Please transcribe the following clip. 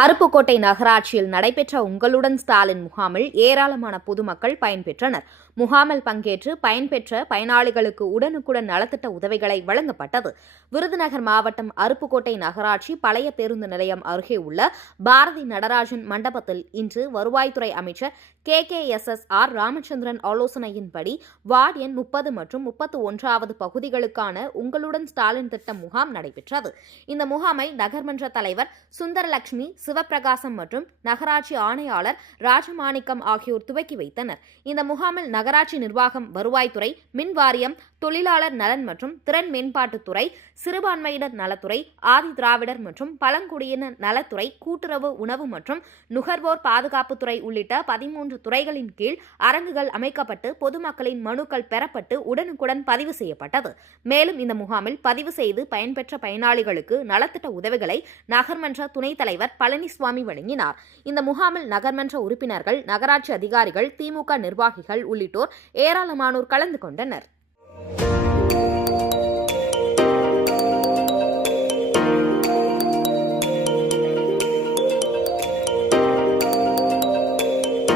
அருப்புக்கோட்டை நகராட்சியில் நடைபெற்ற உங்களுடன் ஸ்டாலின் முகாமில் ஏராளமான பொதுமக்கள் பயன்பெற்றனர். முகாமில் பங்கேற்று பயன்பெற்ற பயனாளிகளுக்கு உடனுக்குடன் நலத்திட்ட உதவிகளை வழங்கப்பட்டது. விருதுநகர் மாவட்டம் அருப்புக்கோட்டை நகராட்சி பழைய பேருந்து நிலையம் அருகே உள்ள பாரதி நடராஜன் மண்டபத்தில் இன்று வருவாய்த்துறை அமைச்சர் KKSSR ராமச்சந்திரன் ஆலோசனையின்படி வார்டு எண் 30 மற்றும் 31வது பகுதிகளுக்கான உங்களுடன் ஸ்டாலின் திட்டம் முகாம் நடைபெற்றது. இந்த முகாமை நகர்மன்ற தலைவர் சுந்தரலட்சுமி, சிவபிரகாசம் மற்றும் நகராட்சி ஆணையாளர் ராஜமாணிக்கம் ஆகியோர் துவக்கி வைத்தனர். இந்த முகாமில் நகராட்சி நிர்வாகம், வருவாய்த்துறை, மின் வாரியம், தொழிலாளர் நலன் மற்றும் திறன் மேம்பாட்டுத்துறை, சிறுபான்மையினர் நலத்துறை, ஆதி திராவிடர் மற்றும் பழங்குடியினர் நலத்துறை, கூட்டுறவு, உணவு மற்றும் நுகர்வோர் பாதுகாப்புத்துறை உள்ளிட்ட 13 துறைகளின் கீழ் அரங்குகள் அமைக்கப்பட்டு பொதுமக்களின் மனுக்கள் பெறப்பட்டு உடனுக்குடன் பதிவு செய்யப்பட்டது. மேலும் இந்த முகாமில் பதிவு செய்து பயன்பெற்ற பயனாளிகளுக்கு நலத்திட்ட உதவிகளை நகர்மன்ற துணைத் தலைவர் பழனிசுவாமி வழங்கினார். இந்த முகாமில் நகர்மன்ற உறுப்பினர்கள், நகராட்சி அதிகாரிகள், திமுக நிர்வாகிகள் உள்ளிட்டோர் ஏராளமானோர் கலந்து கொண்டனர்.